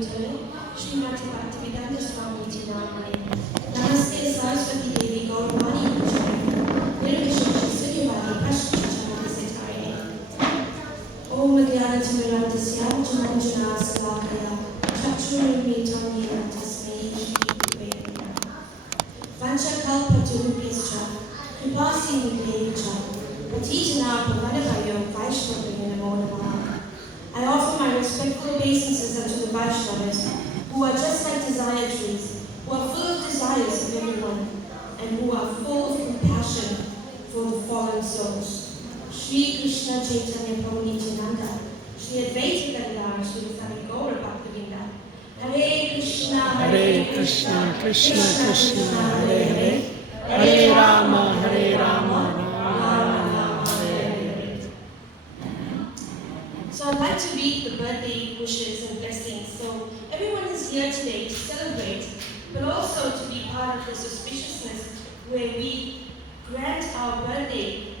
Utare, Srimati Bhaktivedanta Swami Ji Namane. Namaste Saraswati Devi Gauravani Pujare, Nirvishesha Suryavadi Prashna Setare. Om Madhyana Timirandasya Jananjana Salakaya, Chakshurumritam Yena Tasmai Shri Gurave. Vanchakalpatarubhyascha, Kripasindhubhyacha, Patitana Pavadavayo Vaishnavaya Namo Namaha. I offer my respectful obeisances unto the Vaishnavas, who are just like desire trees, who are full of desires of everyone, and who are full of compassion for the fallen souls. Shri Krishna Chaitanya Prabhu Nityananda, Shri Advaita Gadadhara, Shri Sami Gaura Bhaktivedanta. Hare Krishna, Krishna Krishna, Hare Hare, Hare Rama, Rama Hare Hare. So I'd like to read the birthday wishes and blessings. So everyone is here today to celebrate, but also to be part of this auspiciousness where we grant our birthday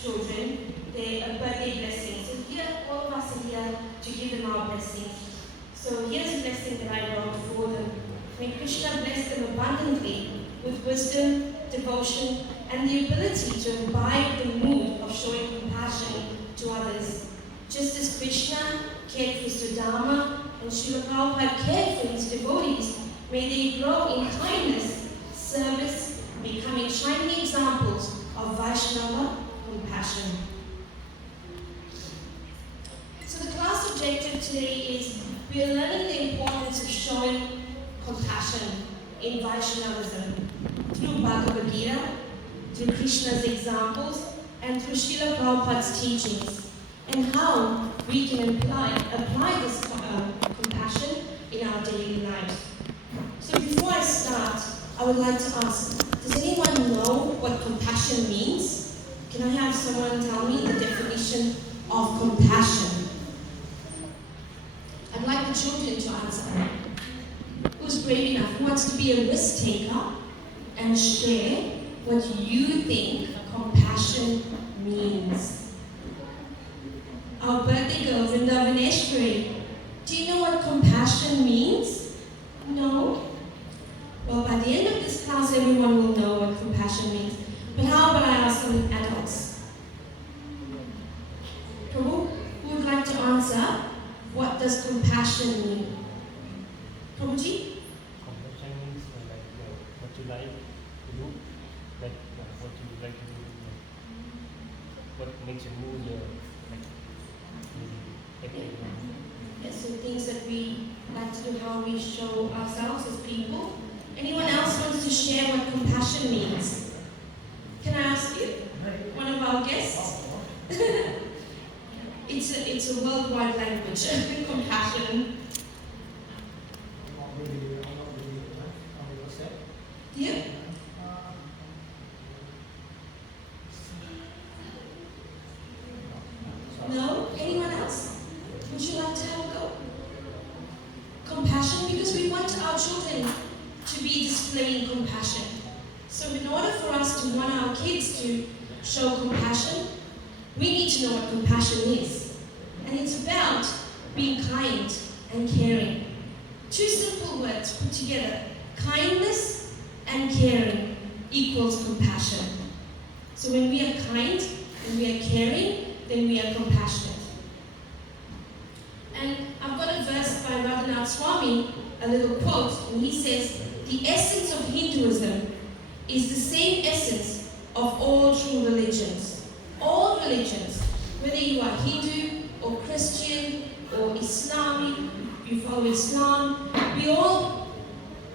children their birthday blessings. So here, all of us are here to give them our blessings. So here's a blessing that I wrote for them. May Krishna bless them abundantly with wisdom, devotion, and the ability to imbibe the mood of showing compassion to others. Just as Krishna cared for Sudama and Srila Prabhupada cared for his devotees, may they grow in kindness, service, becoming shining examples of Vaishnava compassion. So the class objective today is we are learning the importance of showing compassion in Vaishnavism through Bhagavad Gita, through Krishna's examples, and through Srila Prabhupada's teachings, and how we can apply this compassion in our daily lives. So before I start, I would like to ask, does anyone know what compassion means? Can I have someone tell me the definition of compassion? I'd like the children to answer. Who's brave enough? Who wants to be a risk taker and share what you think compassion means? Our birthday girl, Vrindavaneshwari. Do you know what compassion means? No? Well, by the end of this class, everyone will know what compassion means. But how about I ask some adults? Prabhu, who would like to answer? What does compassion mean? Prabhuji? Compassion means what you like to do, what you like to do, what makes you move Yes, so things that we like to do, how we show ourselves as people. Anyone else wants to share what compassion means? Can I ask you? One of our guests? It's a worldwide language, compassion. Yeah? No? Anyone else? Would you like to have a go? Compassion, because we want our children to be displaying compassion. So in order for us to want our kids to show compassion, we need to know what compassion is. And it's about being kind and caring. Two simple words put together. Kindness and caring equals compassion. So when we are kind and we are caring, then we are compassionate. And I've got a verse by Radhanath Swami, a little quote, and he says, the essence of Hinduism is the same essence of all true religions. All religions, whether you are Hindu or Christian or Islamic, you follow Islam, we all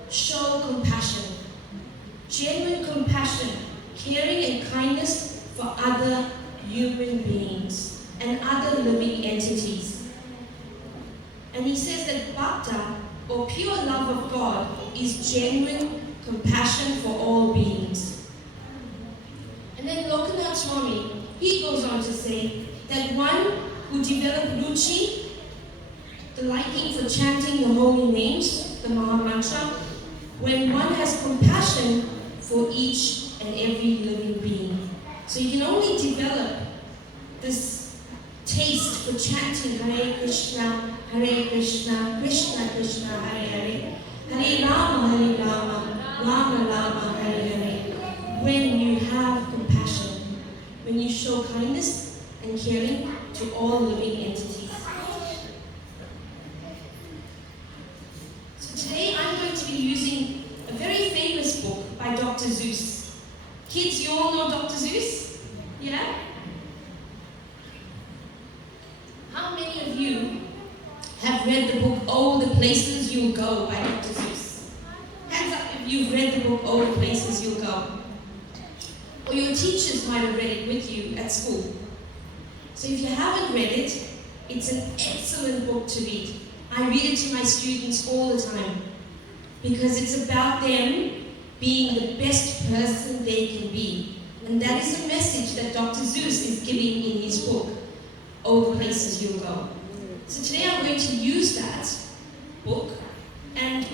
show compassion. Genuine compassion, caring and kindness for other human beings and other living entities. And he says that bhakta, or pure love of God, is genuine compassion for all beings. And then Lokanath Swami, he goes on to say that one who developed ruchi, the liking for chanting the holy names, the Maha Mantra, when one has compassion for each and every living being. So you can only develop this taste for chanting Hare Krishna, Krishna Krishna, caring to all living entities. So today I'm going to be using a very famous book by Dr. Seuss. Kids, you all know Dr. Seuss? Yeah? How many of you have read the book Oh, the Places You'll Go by Dr. Seuss? Hands up if you've read the book Oh, the Places You'll Go. Or your teachers might have read it with you at school. So if you haven't read it, it's an excellent book to read. I read it to my students all the time because it's about them being the best person they can be. And that is the message that Dr. Seuss is giving in his book, Oh, the Places You'll Go. So today I'm going to use that book and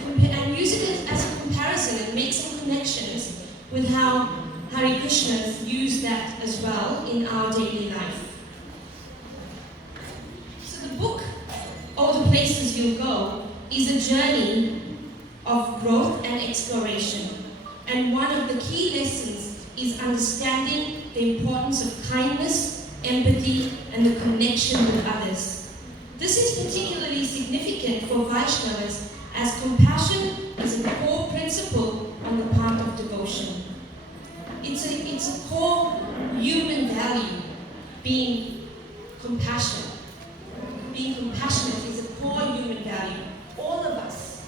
use it as a comparison and make some connections with how Hare Krishna used that as well in our daily life. So the book, Oh, the Places You'll Go, is a journey of growth and exploration. And one of the key lessons is understanding the importance of kindness, empathy, and the connection with others. This is particularly significant for Vaishnavas as compassion is a core principle on the path of devotion. It's a core human value, being compassion. Being compassionate is a core human value. All of us,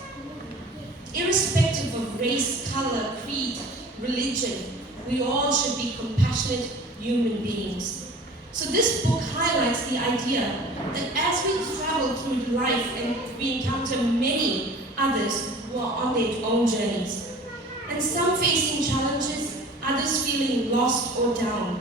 irrespective of race, color, creed, religion, we all should be compassionate human beings. So this book highlights the idea that as we travel through life and we encounter many others who are on their own journeys, and some facing challenges, others feeling lost or down.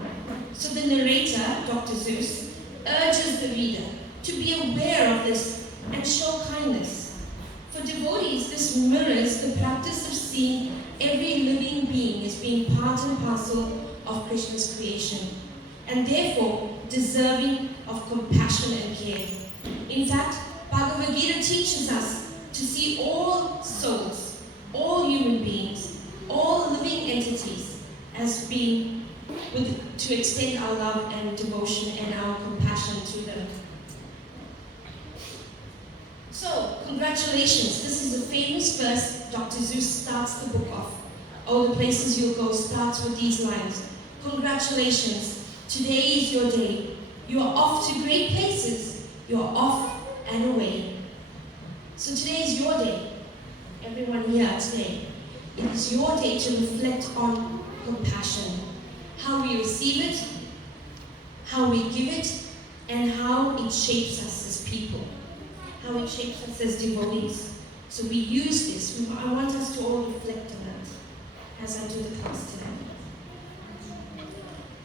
So the narrator, Dr. Seuss, urges the reader to be aware of this and show kindness. For devotees, this mirrors the practice of seeing every living being as being part and parcel of Krishna's creation, and therefore deserving of compassion and care. In fact, Bhagavad Gita teaches us to see all souls, all human beings, all living entities as being to extend our love and devotion and our compassion to them. So, congratulations. This is a famous verse. Dr. Seuss starts the book off. Oh, the Places You'll Go starts with these lines. Congratulations. Today is your day. You are off to great places. You are off and away. So today is your day. Everyone here today. It is your day to reflect on compassion. How we receive it, how we give it, and how it shapes us as people. How it shapes us as devotees. So we use this. I want us to all reflect on that as I do the class today.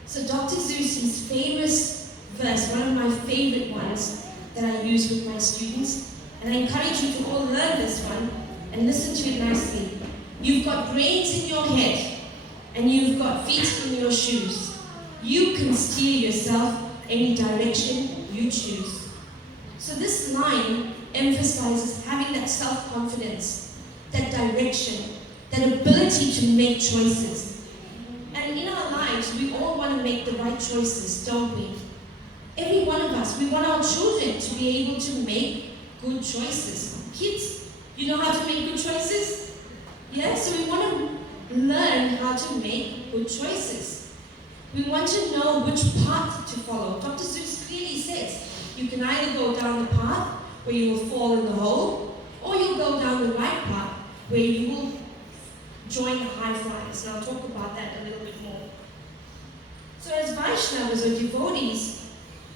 So Dr. Seuss's famous verse, one of my favorite ones that I use with my students, and I encourage you to all learn this one and listen to it nicely. You've got brains in your head and you've got feet in your shoes. You can steer yourself any direction you choose. So this line emphasizes having that self-confidence, that direction, that ability to make choices. And in our lives, we all want to make the right choices, don't we? Every one of us, we want our children to be able to make good choices. Kids, you know how to make good choices? Yeah, so we want to learn how to make good choices. We want to know which path to follow. Dr. Seuss clearly says, you can either go down the path where you will fall in the hole, or you'll go down the right path where you will join the high flyers. And I'll talk about that a little bit more. So as Vaishnavas or devotees,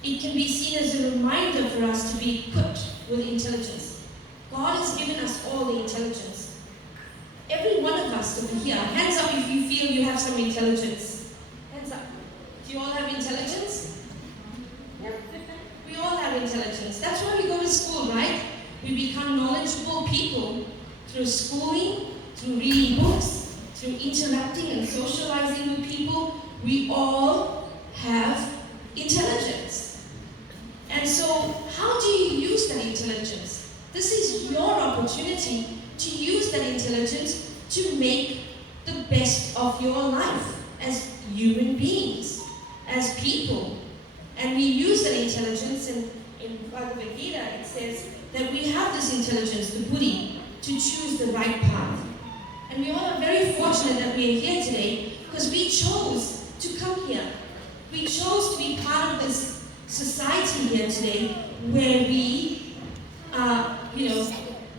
it can be seen as a reminder for us to be equipped with intelligence. God has given us all the intelligence. Every one of us over here, hands up if you feel you have some intelligence. Hands up. Do you all have intelligence? Yep. We all have intelligence. That's why we go to school, right? We become knowledgeable people through schooling, through reading books, through interacting and socializing with people. We all have intelligence. And so, how do you use that intelligence? This is your opportunity to use that intelligence to make the best of your life as human beings, as people, And we use that intelligence, and in Bhagavad Gita it says that we have this intelligence, the buddhi, to choose the right path. And we all are very fortunate that we are here today because we chose to come here. We chose to be part of this society here today where we are,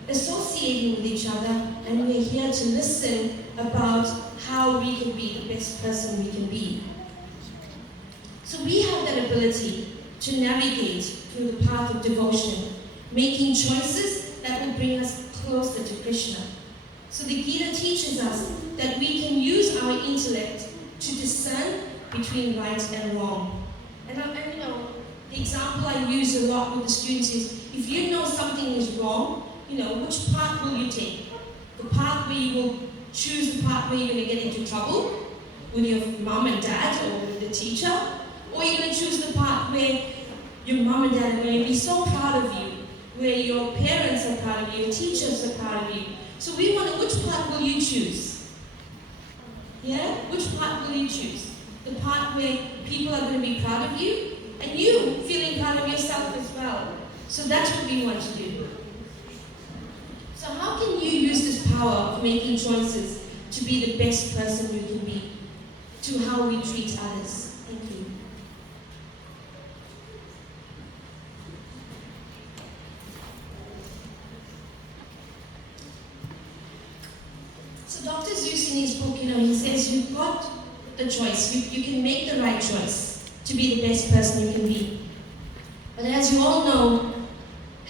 associating with each other, and we're here to listen about how we can be the best person we can be. So we have that ability to navigate through the path of devotion, making choices that will bring us closer to Krishna. So the Gita teaches us that we can use our intellect to discern between right and wrong. And the example I use a lot with the students is, if you know something is wrong, which path will you take? The path where you will choose the path where you're going to get into trouble with your mom and dad or with the teacher, or you're going to choose the path where your mom and dad are going to be so proud of you, where your parents are proud of you, your teachers are proud of you. So we wonder, which path will you choose? Yeah? Which path will you choose? The path where people are going to be proud of you, and you feeling proud of yourself as well. So that's what we want to do. So how can you use this power of making choices to be the best person you can be, to how we treat others? Thank you. So Dr. Seuss in his book, he says you've got the choice. You can make the right choice to be the best person you can be. But as you all know,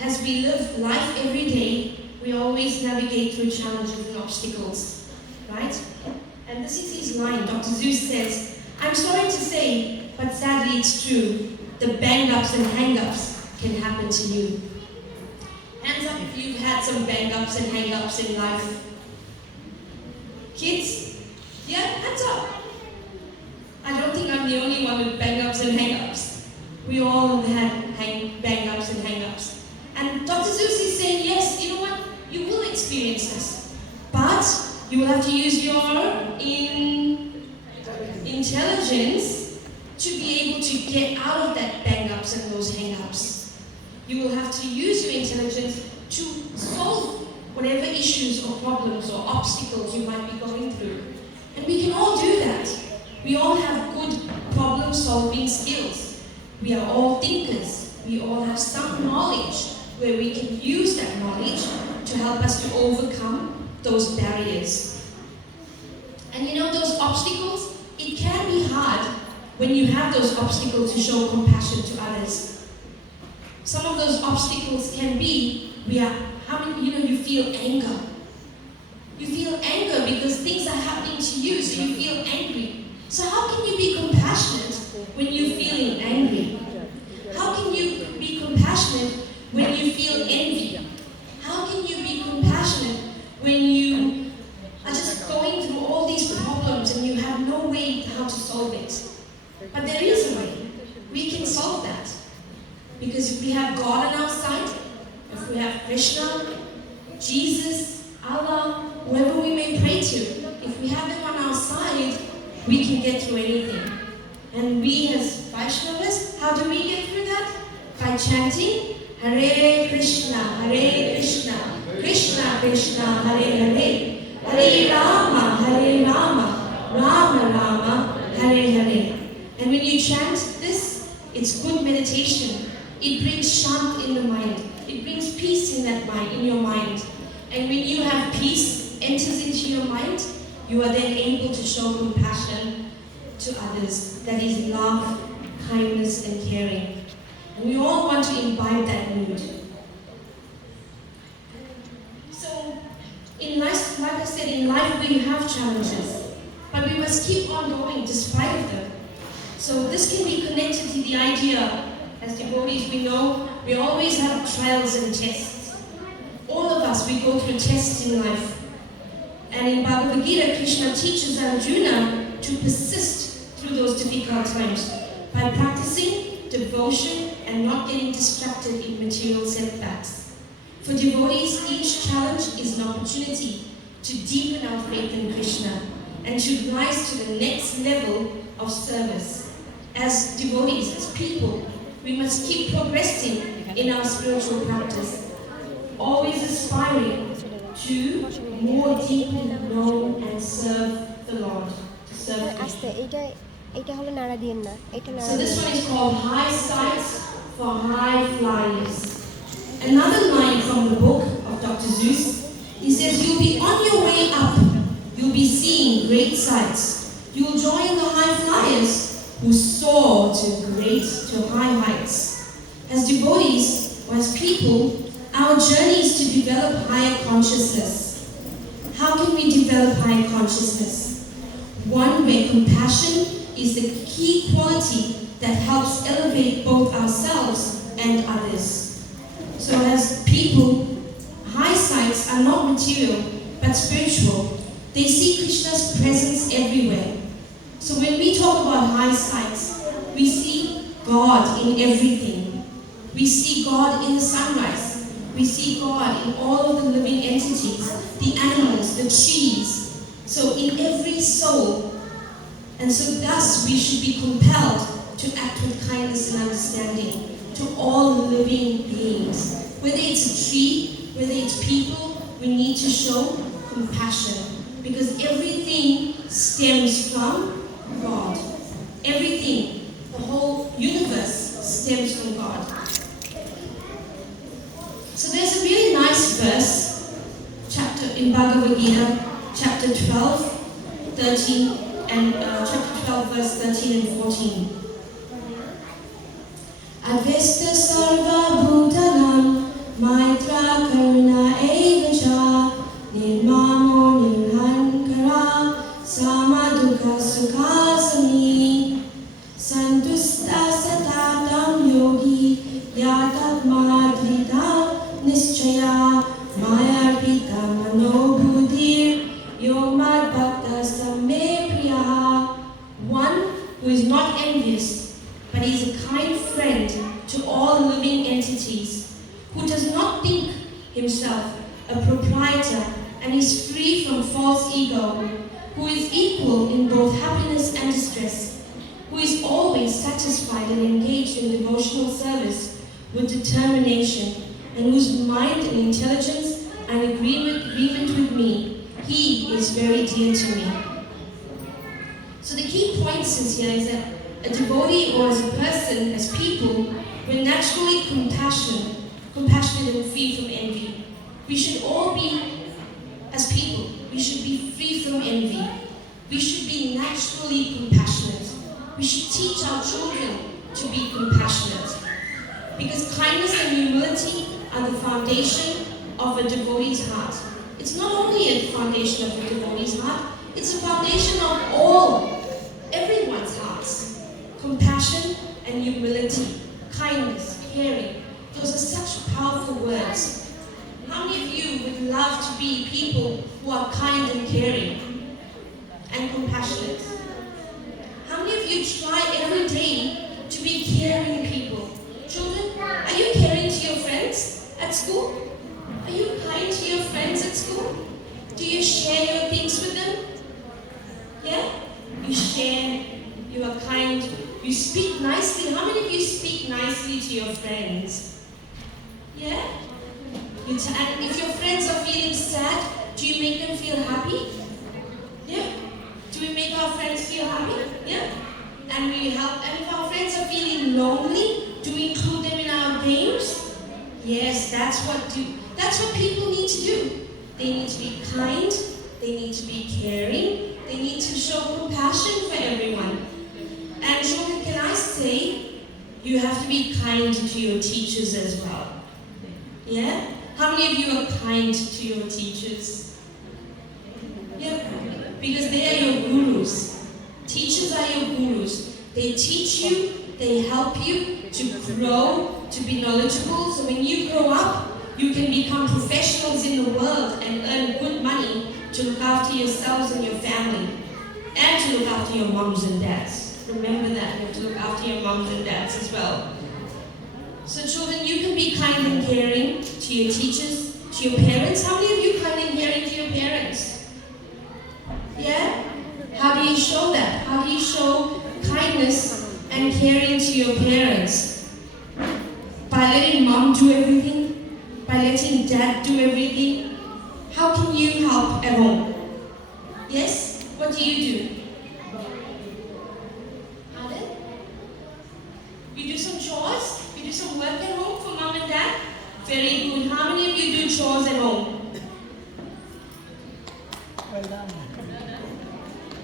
as we live life every day, we always navigate through challenges and obstacles, right? And this is his line. Dr. Seuss says, "I'm sorry to say, but sadly it's true. The bang-ups and hang-ups can happen to you." Hands up if you've had some bang-ups and hang-ups in life. Kids? Yeah, hands up. I don't think I'm the only one with bang-ups and hang-ups. We all have had bang-ups and hang-ups. And Dr. Seuss is saying, yes, you know what? You will experience this. But you will have to use your intelligence to be able to get out of that bang-ups and those hang-ups. You will have to use your intelligence to solve whatever issues or problems or obstacles you might be going through. And we can all do that. We all have good problem-solving skills. We are all thinkers. We all have some knowledge where we can use that knowledge to help us to overcome those barriers. And those obstacles, it can be hard when you have those obstacles to show compassion to others. Some of those obstacles can be, you feel anger. You feel anger because things are happening to you, so you feel angry. So how can you be compassionate when you're feeling angry? How can you be compassionate when you feel envy? How can you be compassionate when you are just going through all these problems and you have no way how to solve it? But there is a way. We can solve that. Because if we have God on our side, if we have Krishna, Jesus, Allah, whoever we may pray to, if we have them on our side, we can get through anything. And we as Vaishnavas, how do we get through that? By chanting Hare Krishna, Krishna Krishna, Hare Hare, Hare Rama, Rama Rama, Hare Hare. And when you chant this, it's good meditation. It brings shant in the mind. It brings peace in that mind, in your mind. And when you have peace enters into your mind, you are then able to show compassion to others. That is love, kindness, and caring. And we all want to imbibe that mood. So, in life, like I said, in life we have challenges, but we must keep on going despite of them. So this can be connected to the idea, as devotees we know, we always have trials and tests. All of us, we go through tests in life. And in Bhagavad Gita, Krishna teaches Arjuna to persist through those difficult times by practicing devotion and not getting distracted in material setbacks. For devotees, each challenge is an opportunity to deepen our faith in Krishna and to rise to the next level of service. as devotees, as people, we must keep progressing in our spiritual practice, always aspiring to more deeply know and serve the Lord, to serve Him. আস্তে এইটা হলো নাড়া দিয়েন না, এটা So নাড়া this দিয়েন। one is called High Sights for High Flyers. Another line from the book of Dr. Zeus, he says, you'll be on your way up, you'll be seeing great sights. You'll join the high flyers who soar to high heights. As devotees or as people, our journey is to develop higher consciousness. How can we develop higher consciousness? One where compassion is the key quality that helps elevate both ourselves and others. So as people, high sights are not material but spiritual. They see Krishna's presence everywhere. So when we talk about high sights, we see God in everything. We see God in the sunrise. We see God in all of the living entities, the animals, the trees. So in every soul. And so thus we should be compelled to act with kindness and understanding to all living beings. Whether it's a tree, whether it's people, we need to show compassion. Because everything stems from God. Everything, the whole universe stems from God. So there's a really nice verse, chapter in Bhagavad Gita, chapter 12, 13, and chapter 12, verse 13 and 14. Advesta sarva bhutanam maitra karuna evacha nirmamo nirhankara samadukha sukhasami santusta satatam yogi yatatmadrita nischaya mayarpita manobhudir yomad bhakta samme priyaha. One who is not envious, but is a kind friend to all living entities, who does not think himself a proprietor and is free from false ego, who is equal in both happiness and distress, who is always satisfied and engaged in devotional service with determination, and whose mind and intelligence are in agreement with me, he is very dear to me. So the key point here is that a devotee or as a person, as people, we're naturally compassionate and free from envy. We should all be, as people, we should be free from envy. We should be naturally compassionate. We should teach our children to be compassionate. Because kindness and humility are the foundation of a devotee's heart. It's not only a foundation of a devotee's heart, it's a foundation of everyone's hearts. Compassion and humility, kindness, caring, those are such powerful words. How many of you would love to be people who are kind and caring and compassionate? How many of you try every day to be caring people? Children, are you caring to your friends at school? Are you kind to your friends at school? Do you share your things with them? Yeah? You share, you are kind, you speak nicely. How many of you speak nicely to your friends? Yeah? And if your friends are feeling sad, do you make them feel happy? Yeah? Do we make our friends feel happy? Yeah? And we help. And if our friends are feeling lonely, do we include them in our games? Yes, that's what people need to do. They need to be kind, they need to be caring, they need to show compassion for everyone. And children, can I say, you have to be kind to your teachers as well. Yeah? How many of you are kind to your teachers? Yeah, because they are your gurus. Teachers are your gurus. They teach you, they help you to grow, to be knowledgeable. So when you grow up, you can become professionals in the world and earn good money to look after yourselves and your family. And to look after your moms and dads. Remember that, you have to look after your moms and dads as well. So children, you can be kind and caring to your teachers, to your parents. How many of you kind and caring to your parents? Yeah? How do you show that? How do you show kindness and caring to your parents? By letting mom do everything? By letting dad do everything? How can you help at home? Yes? What do you do? Pardon? You do some chores? You do some work at home for mom and dad? Very good. How many of you do chores at home?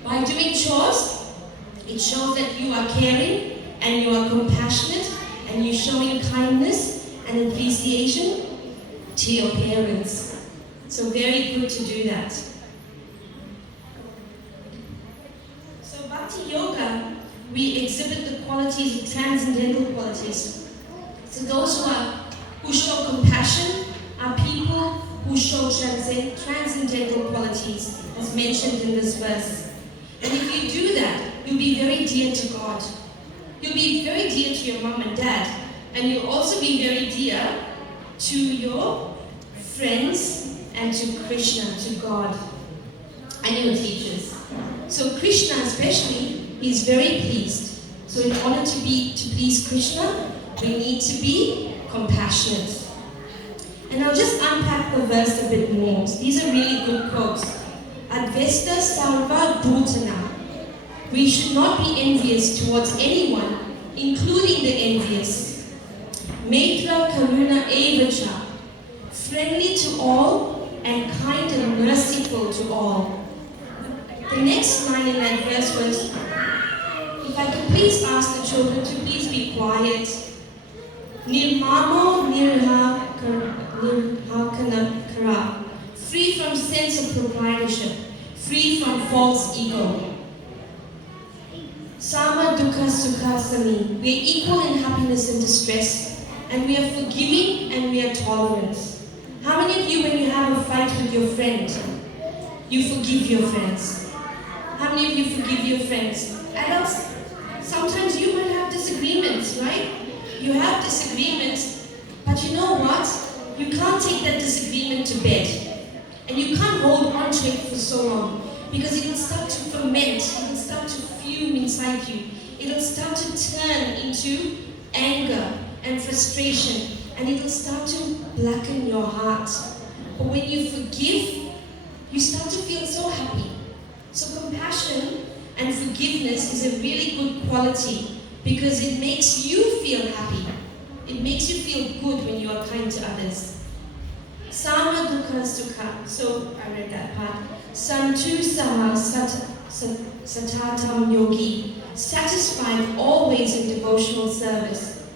By doing chores, it shows that you are caring and you are compassionate and you're showing kindness and appreciation to your parents. So very good to do that. So Bhakti Yoga, we exhibit the qualities of transcendental qualities. So those who show compassion are people who show transcendental qualities, as mentioned in this verse. And if you do that, you'll be very dear to God. You'll be very dear to your mom and dad. And you'll also be very dear to your friends and to Krishna, to God, and your teachers. So Krishna especially is very pleased. So in order to please Krishna, we need to be compassionate. And I'll just unpack the verse a bit more. These are really good quotes. Advesta Sarva Bhutana. We should not be envious towards anyone, including the envious. Maitra Karuna Evacha. Friendly to all and kind and merciful to all. The next line in that verse was, if I could please ask the children to please be quiet. Nirmamo Nirhakana Kara. Free from sense of proprietorship, free from false ego. Sama Dukkha Sukha Sami. We are equal in happiness and distress, and we are forgiving and we are tolerant. How many of you, when you have a fight with your friend, you forgive your friends? How many of you forgive your friends? Adults, sometimes you might have disagreements, right? You have disagreements, but you know what? You can't take that disagreement to bed. And you can't hold on to it for so long, because it will start to ferment, it will start to fume inside you. It will start to turn into anger and frustration, and it will start to blacken your heart. But when you forgive, you start to feel so happy. So compassion and forgiveness is a really good quality, because it makes you feel happy. It makes you feel good when you are kind to others. Sama Dukkha Sukha. So I read that part. Santu Saha Satatam Yogi. Satisfied always in devotional service.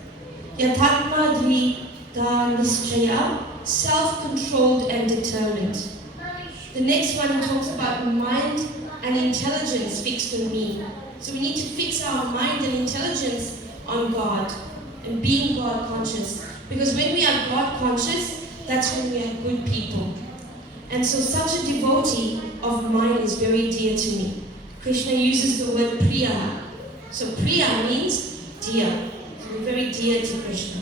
Yatatma Dvita Nischaya. Self-controlled and determined. The next one talks about mind and intelligence fixed on me. So we need to fix our mind and intelligence on God and being God conscious. Because when we are God conscious, that's when we are good people. And so such a devotee of mine is very dear to me. Krishna uses the word Priya. So Priya means dear. So we're very dear to Krishna.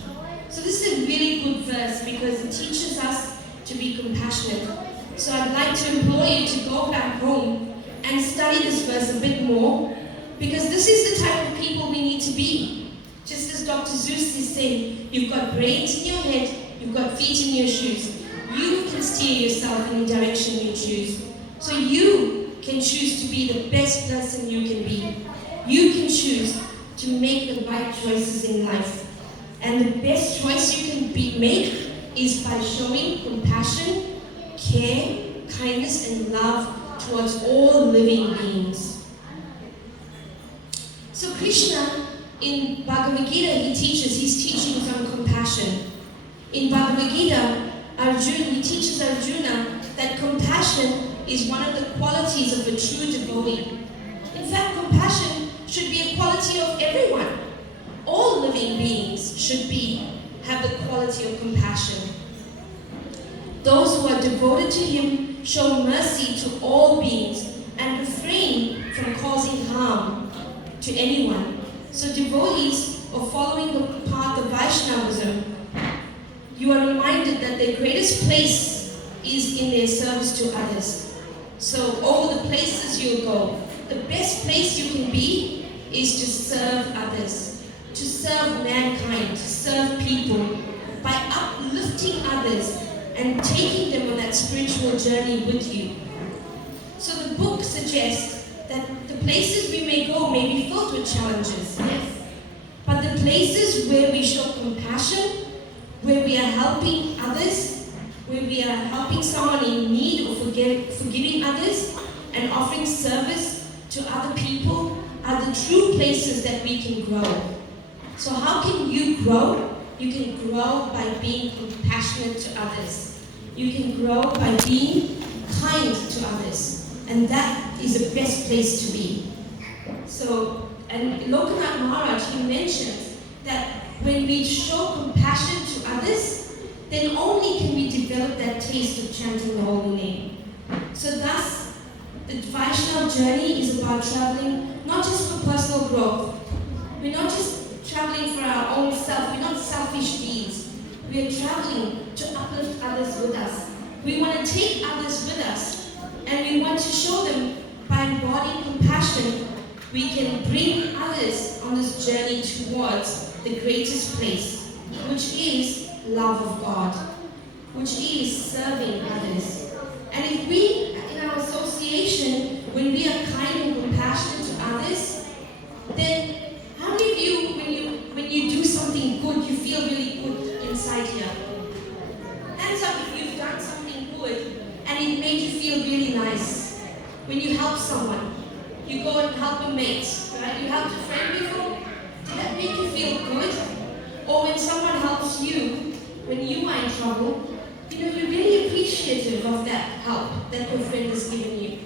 So this is a really good verse because it teaches us to be compassionate. So I'd like to implore you to go back home and study this verse a bit more, because this is the type of people we need to be. Just as Dr. Zeus is saying, you've got brains in your head, you've got feet in your shoes. You can steer yourself in the direction you choose. So you can choose to be the best person you can be. You can choose to make the right choices in life. And the best choice you can make is by showing compassion, care, kindness, and love towards all living beings. So Krishna, in Bhagavad Gita, he teaches his teachings on compassion. In Bhagavad Gita, he teaches Arjuna that compassion is one of the qualities of a true devotee. In fact, compassion should be a quality of everyone. All living beings should have the quality of compassion. Those who are devoted to him show mercy to all beings and refrain from causing harm to anyone. So devotees of following the path of Vaishnavism, you are reminded that their greatest place is in their service to others. So over the places you'll go, the best place you can be is to serve others, to serve mankind, to serve people by uplifting others and taking them on that spiritual journey with you. So the book suggests that the places we may go may be filled with challenges, yes, but the places where we show compassion, where we are helping others, where we are helping someone in need or forgiving others and offering service to other people are the true places that we can grow. So how can you grow? You can grow by being compassionate to others. You can grow by being kind to others. And that is the best place to be. So, and Lokanath Maharaj, he mentions that when we show compassion to others, then only can we develop that taste of chanting the holy name. So thus, the Vaishnava journey is about traveling not just for personal growth. We're not just traveling for our own self. We're not selfish deeds. We are traveling to uplift others with us. We want to take others with us, and we want to show them by embodying compassion, we can bring others on this journey towards the greatest place, which is love of God, which is serving others. And if we, in our association, when we are kind and compassionate to others, then how many of you, when you do something good, you feel really good inside here? Hands up if you've done something good and it made you feel really nice. When you help someone, you go and help a mate, right? You helped a friend before. Did that make you feel good? Or when someone helps you, when you are in trouble, you're really appreciative of that help that your friend has given you.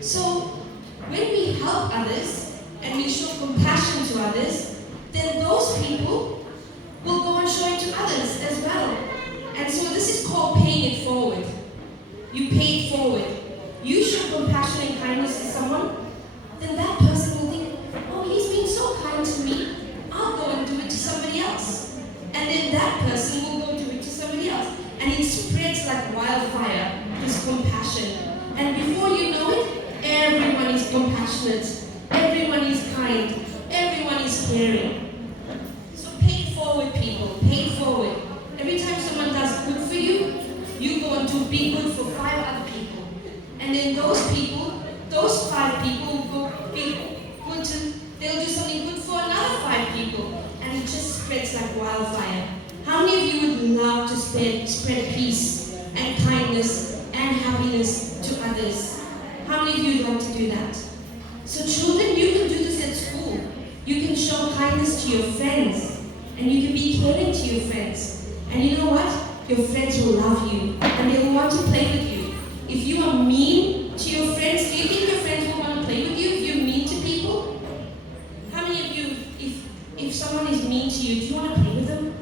So when we help others and we show compassion to others, then those people will go and show it to others as well. And so this is called paying it forward. You pay it forward. You show compassion and kindness to someone, then that person will think, oh, he's been so kind to me, I'll go and do it to somebody else. And then that person will go do it to somebody else. And it spreads like wildfire, this compassion. And before you know it, everyone is compassionate, everyone is kind, everyone is caring. So pay it forward, people, pay it forward. Every time someone does good for you, you go and be good for 5 other people. And then those people, those 5 people will go be good to, they'll do something good for another 5 people. And it just spreads like wildfire. How many of you would love to spread peace and kindness and happiness to others? How many of you would like to do that? So children, you can do this at school. You can show kindness to your friends. And you can be caring to your friends. And you know what? Your friends will love you. And they will want to play with you. If you are mean to your friends, do you think your friends will want to play with you if you're mean to people? How many of you, if someone is mean to you, do you want to play with them?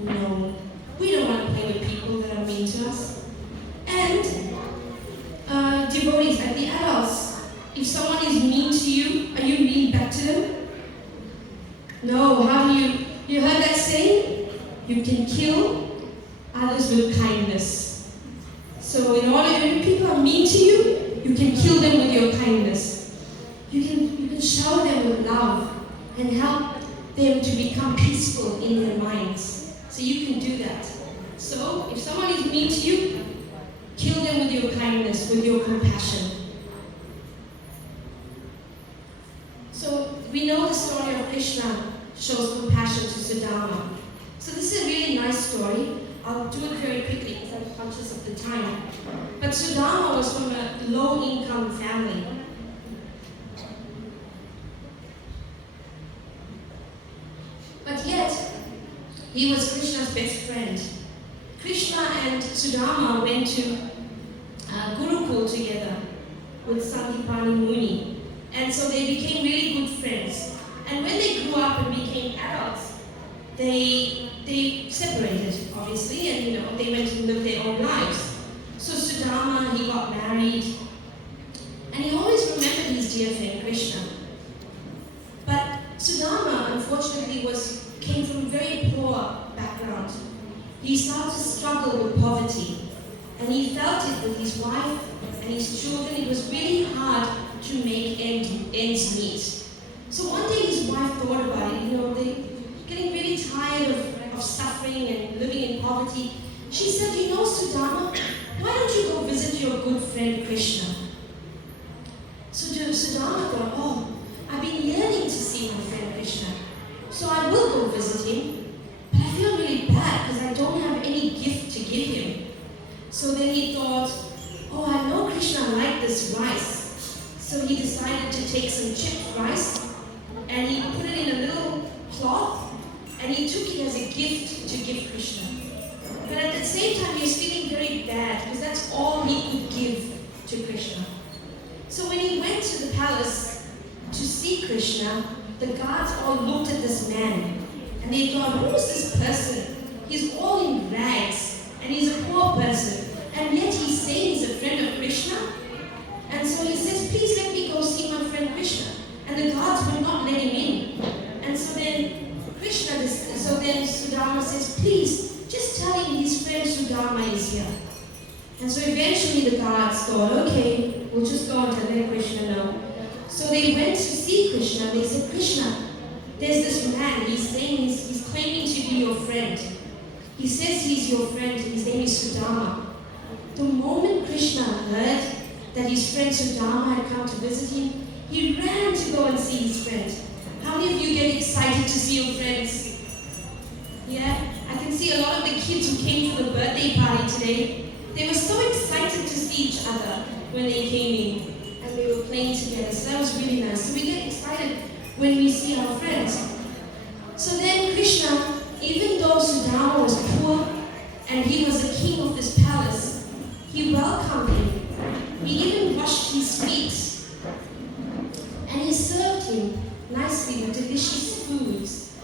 No. We don't want to play with people that are mean to us. And devotees, like the adults, if someone is mean to you, are you mean back to them? No. How do you heard that saying? You can kill others with kindness. So in order, when people are mean to you, you can kill them with your kindness. You can shower them with love and help them to become peaceful in their minds. So you can do that. So if someone is mean to you, kill them with your kindness, with your compassion. So we know the story of Krishna shows compassion to Sudama. So this is a really nice story. I'll do it very quickly because I'm conscious of the time. But Sudama was from a low-income family. But yet, he was Krishna's best friend. Krishna and Sudama went to Gurukul together with Sankipani Muni. And so they became really good friends. And when they grew up and became adults, they separated, obviously, and they went and lived their own lives. So Sudama, he got married, and he always remembered his dear friend Krishna. But Sudama, unfortunately, came from a very poor background. He started to struggle with poverty, and he felt it with his wife and his children. It was really hard to make ends meet. So one day his thought about it. They're getting really tired of suffering and living in poverty. She said, Sudama, why don't you go visit your good friend Krishna? So Sudama thought, oh, I've been yearning to see my friend Krishna. So I will go visit him. But I feel really bad because I don't have any gift to give him. So then he thought, oh, I know Krishna liked this rice. So he decided to take some chipped rice and he put it in a little cloth and he took it as a gift to give Krishna. But at the same time, he was feeling very bad because that's all he could give to Krishna. So when he went to the palace to see Krishna, the guards all looked at this man and they thought, who is this person? He's all in rags and he's a poor person. And yet he's saying he's a friend of Krishna. And so he says, please let me go see my friend Krishna. And the guards would not let him in. And so then Sudama says, please, just tell him his friend Sudama is here. And so eventually the guards thought, okay, we'll just go and let Krishna know. So they went to see Krishna. They said, Krishna, there's this man. He's saying he's claiming to be your friend. He says he's your friend. His name is Sudama. The moment Krishna heard that his friend Sudama had come to visit him, he ran to go and see his friend. How many of you get excited to see your friends? Yeah? I can see a lot of the kids who came for the birthday party today. They were so excited to see each other when they came in and they were playing together. So that was really nice. So we get excited when we see our friends. So then Krishna, even though Sudama was poor and he was the king of this palace, he welcomed him. He even washed his feet. And he served him nicely with delicious foods.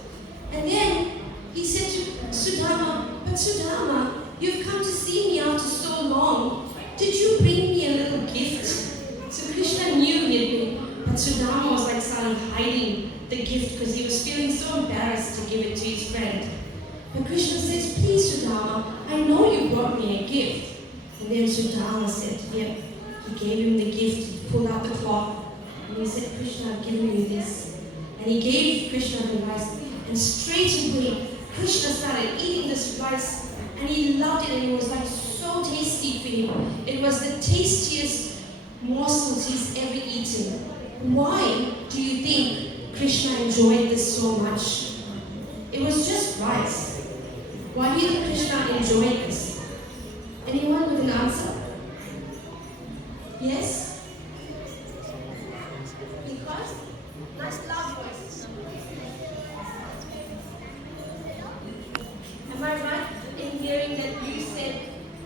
And then he said to Sudama, but Sudama, you've come to see me after so long. Did you bring me a little gift? So Krishna knew he had been, but Sudama was like starting hiding the gift because he was feeling so embarrassed to give it to his friend. But Krishna says, please Sudama, I know you brought me a gift. And then Sudama said, yeah. He gave him the gift, he pulled out the cloth, and he said, Krishna, I've given you this. And he gave Krishna the rice, and straight away, Krishna started eating this rice, and he loved it, and it was like so tasty for him. It was the tastiest morsels he's ever eaten. Why do you think Krishna enjoyed this so much? It was just rice. Why do you think Krishna enjoyed this? Anyone with an answer? Yes? Because? Nice loud voice. Am I right in hearing that you said,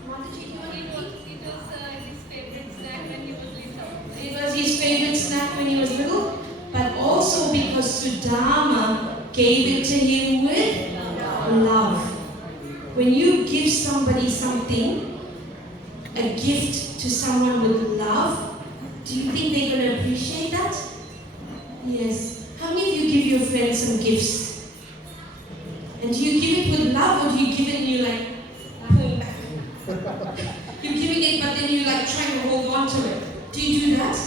Mataji, do you want to repeat? It was his favorite snack when he was little. It was his favorite snack when he was little, but also because Sudama gave it to him with love. When you give somebody something, a gift to someone with love, do you think they're going to appreciate that? Yes. How many of you give your friends some gifts? And do you give it with love or do you give it and you like pull back? You're giving it but then you like trying to hold on to it. Do you do that?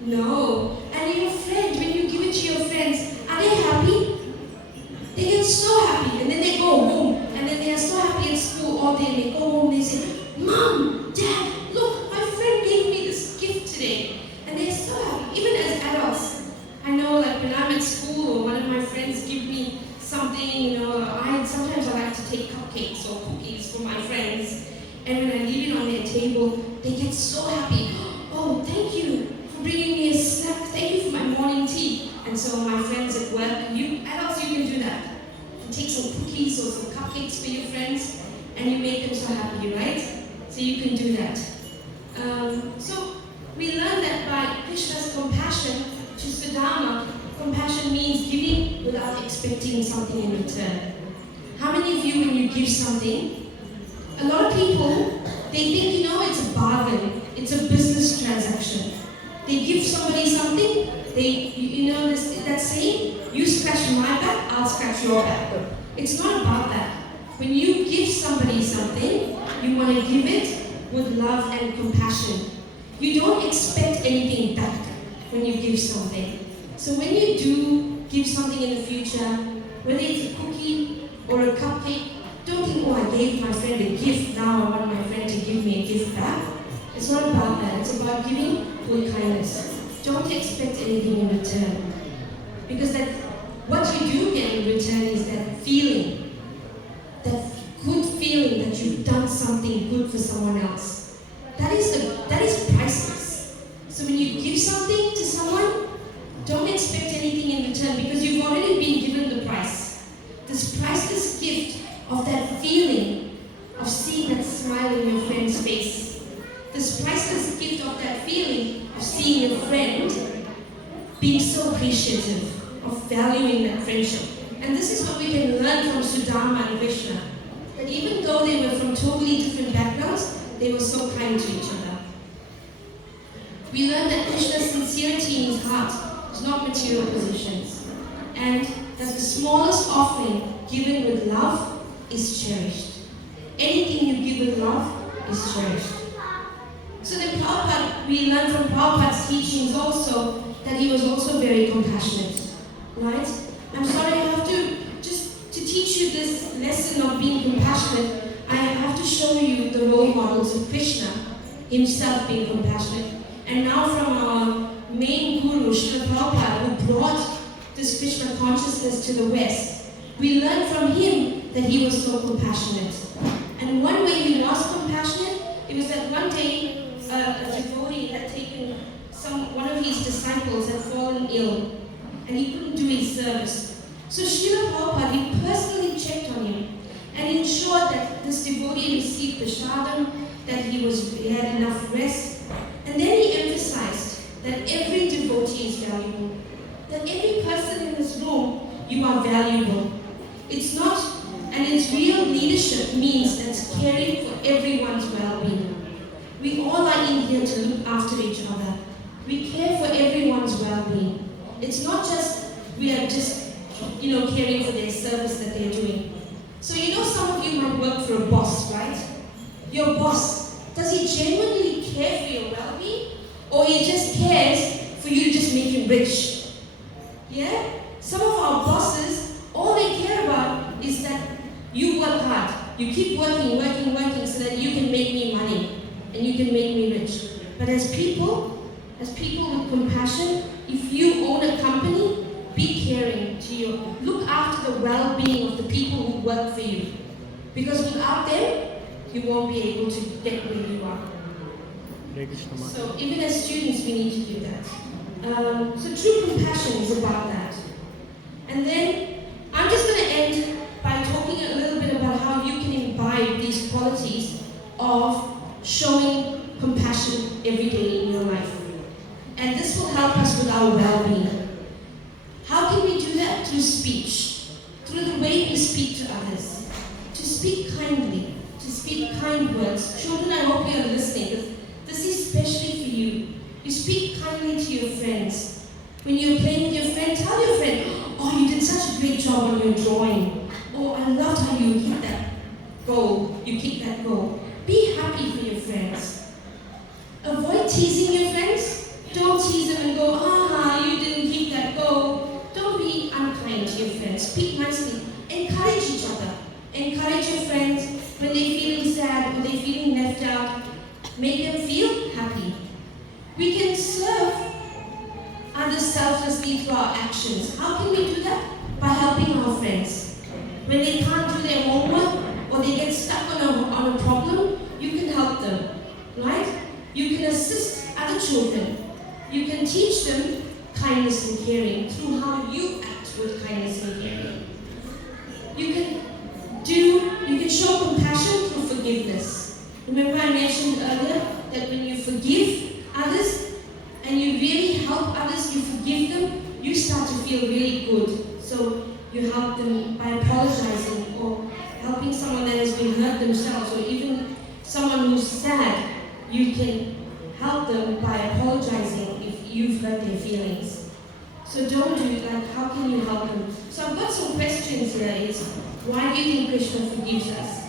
No. And your friend, when you give it to your friends, are they happy? They get so happy and then they go home and then they are so happy at school all day and they go home and they say, Mom, Dad, look, my friend gave me this gift today. And they're so happy, even as adults. I know like when I'm at school or one of my friends give me something, sometimes I like to take cupcakes or cookies for my friends. And when I leave it on their table, they get so happy. Oh, thank you for bringing me a snack. Thank you for my morning tea. And so my friends at work, adults, you can do that. You take some cookies or some cupcakes for your friends and you make them so happy, right? So you can do that. So we learn that by Krishna's compassion to Sudama, compassion means giving without expecting something in return. How many of you, when you give something, a lot of people, they think, it's a bargain, it's a business transaction. They give somebody something, that saying, you scratch my back, I'll scratch your back. It's not about that. When you give somebody something, you want to give it with love and compassion. You don't expect anything back when you give something. So when you do give something in the future, whether it's a cookie or a cupcake, don't think, oh, I gave my friend a gift, now I want my friend to give me a gift back. It's not about that. It's about giving with kindness. Don't expect anything in return. Because that what you do get in return is that feeling, that good feeling that you've done something good for someone else. That is priceless. So when you give something to someone, don't expect anything in return because you've already been given the price. This priceless gift of that feeling of seeing that smile in your friend's face. This priceless gift of that feeling of seeing your friend being so appreciative, of valuing that friendship. And this is what we can learn from Sudama and Krishna. That even though they were from totally different backgrounds, they were so kind to each other. We learn that Krishna's sincerity in his heart is not material possessions. And that the smallest offering given with love is cherished. Anything you give with love is cherished. So then Prabhupada, we learn from Prabhupada's teachings also that he was also very compassionate. Right? I'm sorry, I have to, just to teach you this lesson of being compassionate, I have to show you the role models of Krishna himself being compassionate. And now from our main guru, Srila Prabhupada, who brought this Krishna consciousness to the West, we learn from him that he was so compassionate. And one way he was compassionate, it was that one day a devotee had taken one of his disciples had fallen ill and he couldn't do his service. So Srila Prabhupada, he personally checked on him and ensured that this devotee received prashadam, that he had enough rest. And then he emphasized that every devotee is valuable. That every person in this room, you are valuable. It's not, and its real leadership means that's caring for everyone's well-being. We all are in here to look after each other. We care for everyone's well-being. It's not just, we are just, caring for their service that they're doing. So some of you might work for a boss, right? Your boss, does he genuinely care for your well-being? Or he just cares for you to just make him rich? Yeah? Some of our bosses, all they care about is that you work hard. You keep working so that you can make me money and you can make me rich. But as people with compassion, if you own a company, be caring to you. Look after the well-being of the people who work for you. Because without them, you won't be able to get where you are. So even as students, we need to do that. So true compassion is about that. And then I'm just going to end by talking a little bit about how you can imbibe these qualities of showing compassion every day in your life. And this will help us with our well-being. How can we do that? Through speech, through the way we speak to others, to speak kindly, to speak kind words. Children, I hope you are listening. This is especially for you. You speak kindly to your friends. When you're playing with your friend, tell your friend, oh, you did such a great job on your drawing. Oh, I loved how you hit that goal. You kicked that goal. Be happy for your friends. Avoid teasing your friends. Don't tease them and go, you didn't kick that goal. Don't be unkind to your friends. Speak nicely. Encourage each other. Encourage your friends when they're feeling sad or they're feeling left out. Make them feel happy. We can serve others selflessly through our actions. How can we do that? By helping our friends. When they can't do their homework or they get stuck on a problem, you can help them, right? You can assist other children. You can teach them kindness and caring through how you act with kindness and caring. You can show compassion through forgiveness. Remember I mentioned earlier that when you forgive others and you really help others, you forgive them, you start to feel really good. So you help them by apologizing or helping someone that has been hurt themselves, or even someone who's sad, you can help them by apologizing if you've hurt their feelings. So don't do that. How can you help them? So I've got some questions here. Is why do you think Krishna forgives us?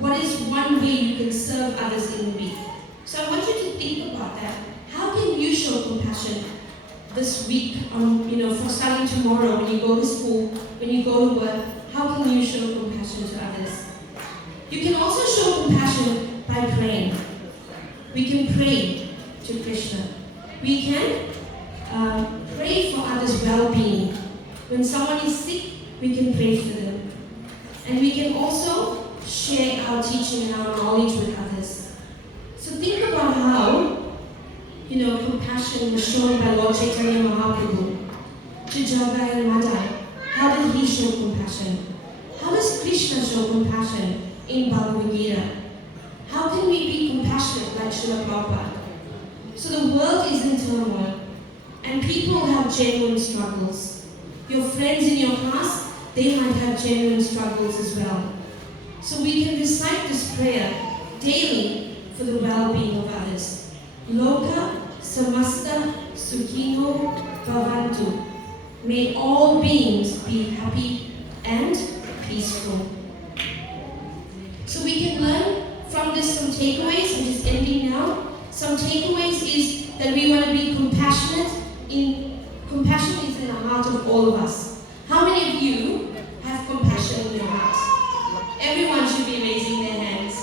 What is one way you can serve others in the week? So I want you to think about that. How can you show compassion? this week, for starting tomorrow, when you go to school, when you go to work, how can you show compassion to others? You can also show compassion by praying. We can pray to Krishna. We can pray for others' well-being. When someone is sick, we can pray for them. And we can also share our teaching and our knowledge with others. So think about how, compassion was shown by Lord Chaitanya Mahaprabhu to Jagai and Madai. How did he show compassion? How does Krishna show compassion in Bhagavad Gita? How can we be compassionate like Srila Prabhupada? So the world is in turmoil, and people have genuine struggles. Your friends in your class, they might have genuine struggles as well. So we can recite this prayer daily for the well-being of others. Loka samasta sukhino bhavantu. May all beings be happy and peaceful. So we can learn from this some takeaways. I'm just ending now. Some takeaways is that we want to be compassionate. Compassion is in the heart of all of us. How many of you have compassion in your heart? Everyone should be raising their hands.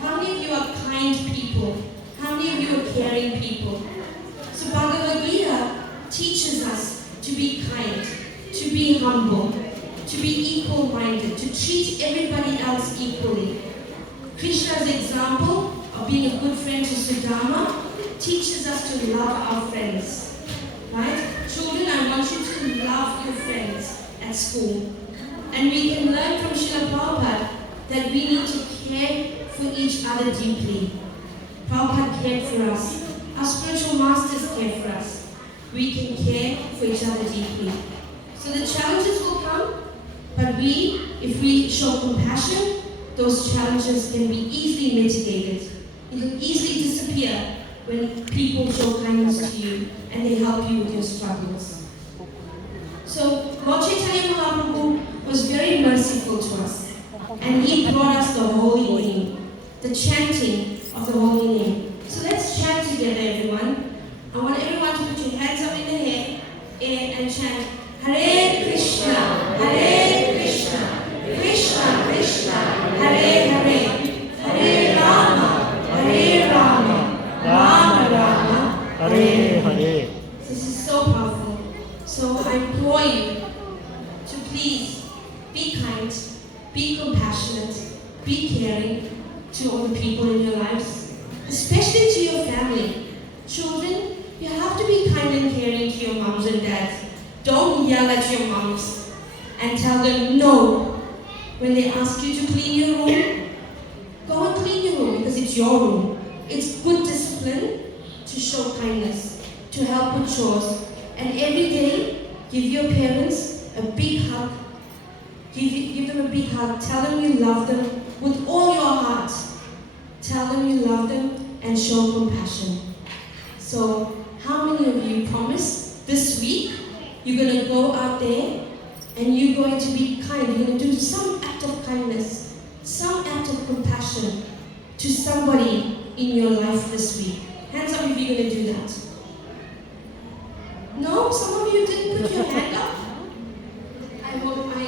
How many of you are kind people? How many of you are caring people? So Bhagavad Gita teaches us to be kind, to be humble, to be equal-minded, to treat everybody else equally. Krishna's example of being a good friend to Sudama teaches us to love our friends. Right? Children, I want you to love your friends at school. And we can learn from Srila Prabhupada that we need to care for each other deeply. Prabhupada cared for us. Our spiritual masters care for us. We can care for each other deeply. So the challenges will come, but if we show compassion, those challenges can be easily mitigated. It will easily disappear when people show kindness to you and they help you with your struggles. So Lord Chaitanya Mahaprabhu was very merciful to us, and he brought us the holy name, the chanting of the holy name. So let's chant together, everyone. I want everyone to put your hands up in the air and chant Hare Krishna, Hare Krishna, Krishna Krishna, Hare Hare, Hare Rama, Hare Rama, Rama Rama, Hare Hare. This is so powerful. So I implore you to please be kind, be compassionate, be caring to all the people in your lives, especially to your family. Children, you have to be kind and caring to your moms and dads. Don't yell at your moms and tell them no. When they ask you to clean your room, go and clean your room because it's your room. It's good discipline to show kindness, to help with chores. And every day, give your parents a big hug. Give them a big hug. Tell them you love them with all your heart. Tell them you love them and show compassion. So, how many of you promise this week you're going to go out there and you're going to be kind? You're going to do some act of kindness, some act of compassion to somebody in your life this week. Hands up if you're going to do that. No? Some of you didn't put your hand up? I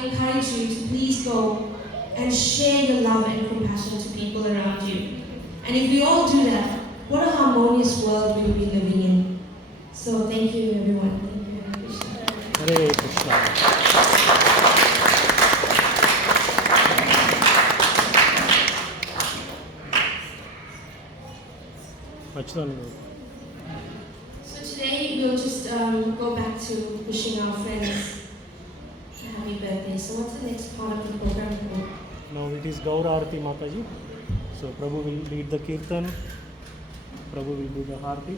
encourage you to please go and share your love and compassion to people around you. And if we all do that, what a harmonious world we will be living in. So thank you, everyone. Thank you, Hare Krishna. Hare Krishna. Achyutananda. So today we'll just go back to wishing our friends a happy birthday. So what's the next part of the program? Now it is Gaur Arati Mataji. So Prabhu will lead the Kirtan. Prabhu will do the Harti.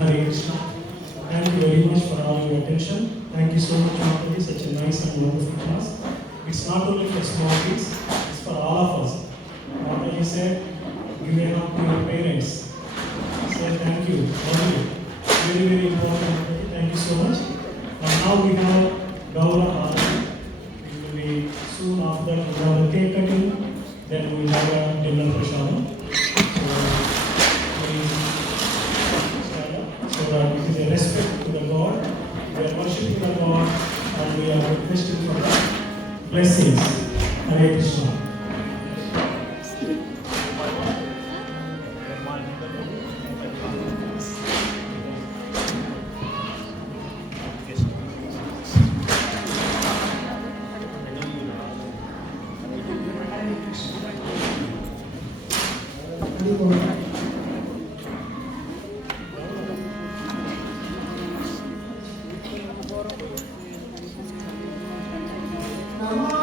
Hare Krishna. Thank you very much for all your attention. Thank you so much, Mataji. Such a nice and wonderful class. it's not only for small kids, it's for all of us. Mataji said, give a hug to your parents. Say thank you. Love you. Very, very important. Thank you so much. And now we have Gaura Arati. It will be soon after we have a cake cutting. Then we will have a dinner prashadam. So please stand up. So that it is a respect to the God. We are worshiping the God and we are requesting for the blessings. Hare Krishna. Namo